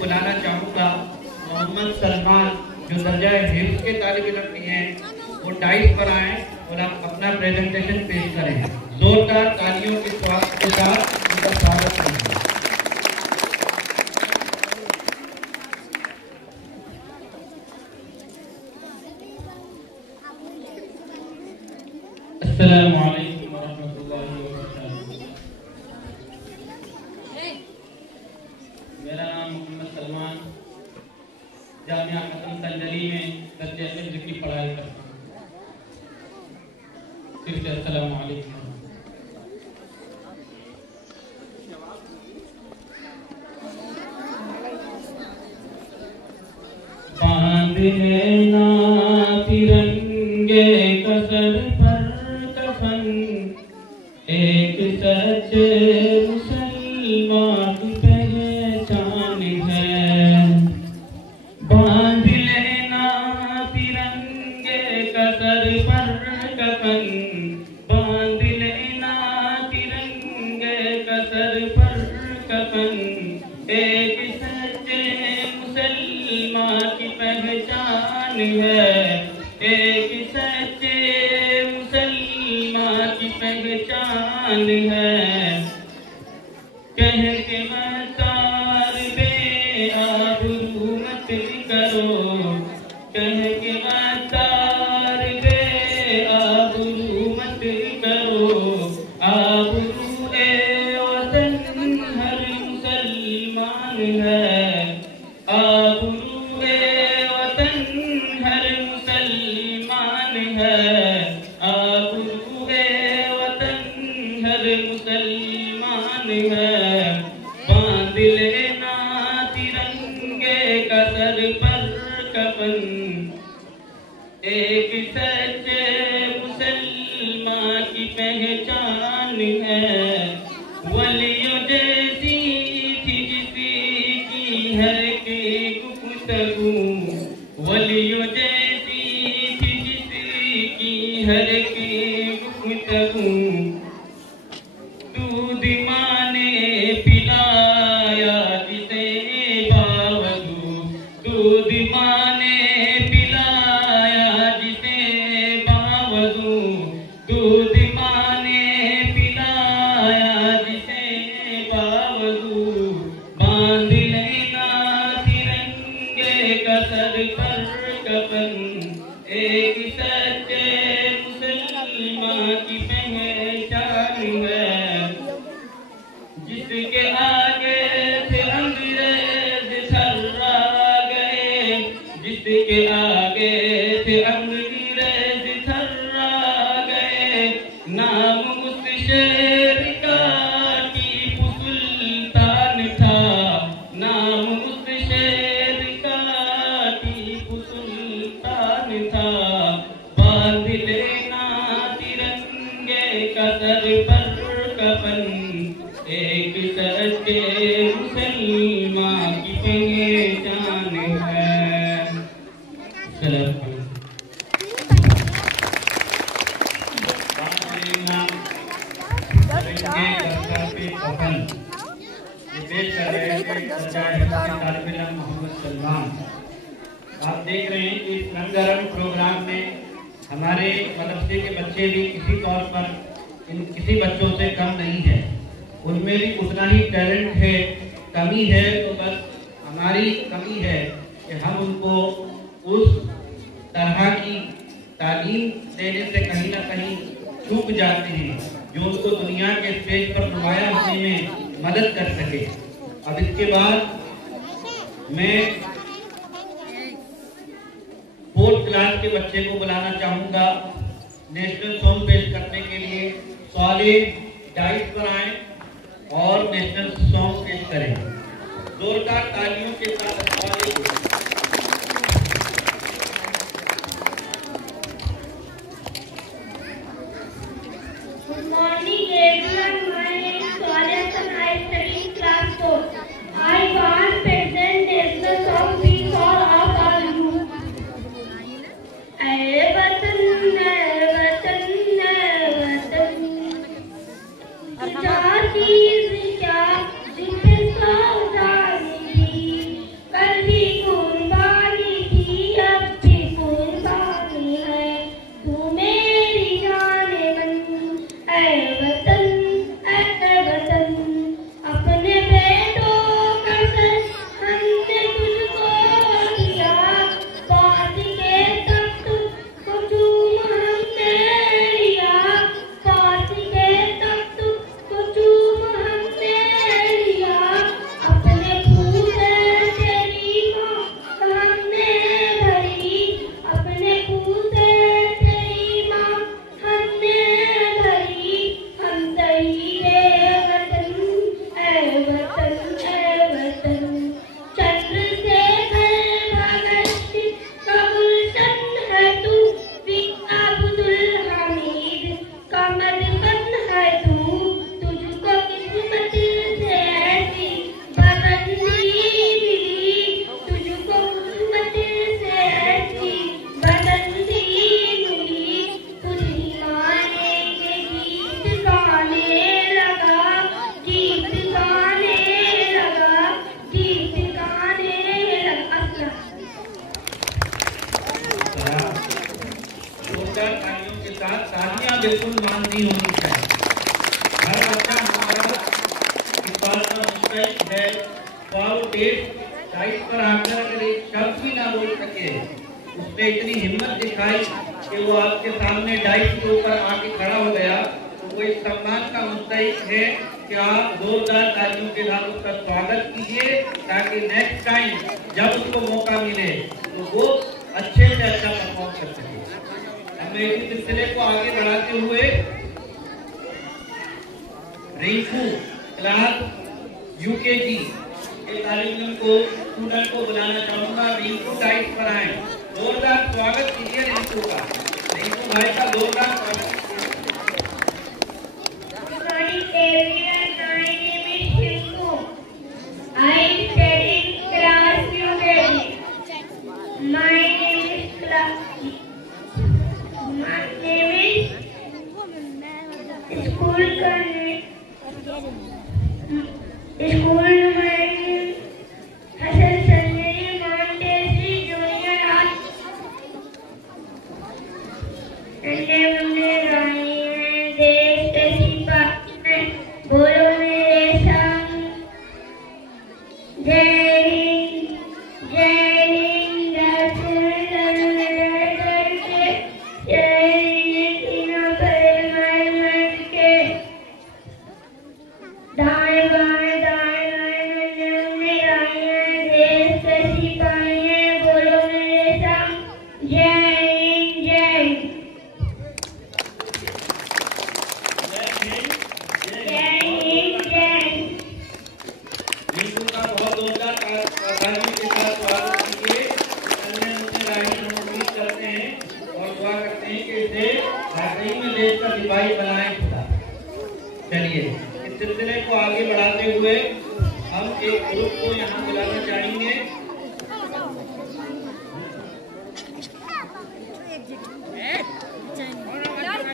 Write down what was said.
बुलाना चाहूँगा मोहम्मद सलमान, जो दर्जा हिफ्ज़ के तालिब इल्म भी हैं, वो डाइस पर आएँ और आप अपना प्रेजेंटेशन पेश करें। जोरदार तालियों के साथ उनका स्वागत करेंगे। अस्सलामु अलैकुम वरहमतुल्लाहि वबरकातुहू। मेरा नाम मोहम्मद सलमान, जामिया हसन संजली में दर्जे हिफ्ज़ की पढ़ाई करता हूँ। फिर से अस्सलामु अलैकुम। बांध लेना तिरंगे कसर पर कफन, एक सच्चे मुसलमान की पहचान है। बांध लेना तिरंगे कसर पर कफन, बांध लेना तिरंगे कसर पर कफन, एक सच्चे मुसलमान की पहचान है। एक सच्चे मुसलमान की पहचान है। कह के मतार बे आबरू मत करो, कह के मतार बे आबरू मत करो। आबरू ए वतन हर मुसलमान है, आबरू ए वतन हर मुसलमान है, आबरू ए वतन हर मुसलमान है। बांध लेना तिरंगे का सर पर कफन, एक सच्चे मुसलमान की पहचान है। वलियों जैसी थी जिसकी हर की गुफ्तगू, वलियों जैसी थी जिसकी हर की गुफ्तगू। दूध माँ ने पिलाया जिसे बावजू, दूध माँ ने पिलाया जिसे बावजू, दूध माँ ने पिलाया जिसे बावजू। बांध लेना तिरंगे का सर पर कफन, एक सच्चे मुसलमान की पहचान है। जिसके आगे से अंग्रेज थर्रा गए, जिसके आगे से अंग्रेज थर्रा गए। नाम उस शेर का टीपू सुल्तान था, नाम उस शेर का टीपू सुल्तान था। बांध लेना तिरंगे का सर पर कफन, एक सच्चे मुसलमान की पहचान है। सलाम मोहम्मद सलमान। आप देख रहे हैं कि इस रंगारंग प्रोग्राम में हमारे मदरसे के बच्चे भी किसी तौर पर किसी बच्चों से कम नहीं है, उनमें भी उतना ही टैलेंट है। कमी है तो बस हमारी कमी है कि हम उनको उस तरह की तालीम देने से कहीं ना कहीं चूक जाते हैं जो उनको दुनिया के स्टेज पर नुमाया होने में मदद कर सके। अब इसके बाद मैं 4th क्लास के बच्चे को बुलाना चाहूँगा नेशनल सॉन्ग पेश करने के लिए। सवाले डाइस पर आए और नेशनल सॉन्ग पेश करें। जोरदार तालियों के साथ सवाले को Good morning everyone. My name is Swalya and I study in class 4. I want to present national song Peace for all you. ऐ वतन तुझा चीज़ क्या जिसे सौदा मिली, है तो वो डाइस पर आकर अगर एक शब्द भी ना बोल सके, उसने इतनी हिम्मत दिखाई कि वो आपके सामने डाइस के ऊपर आके खड़ा हो गया, तो वो इस सम्मान का मुस्तहिक है कि आप जोरदार तालियों के साथ उसका स्वागत कीजिए, ताकि नेक्स्ट टाइम जब उसको मौका मिले तो वो अच्छे से अच्छा परफॉर्म कर सके। अब मैं इस सिलसिले को आगे बढ़ाते हुए रिंकू क्लास यूकेजी के तालिम को स्टूडेंट को बुलाना चाहूंगा। रिंकू डाइस पर आए, जोरदार स्वागत कीजिए रिंकू का। रिंकू भाई का जोरदार स्वागत। चलिए इस सिलसिले को आगे बढ़ाते हुए हम एक ग्रुप को यहाँ बुलाना चाहेंगे।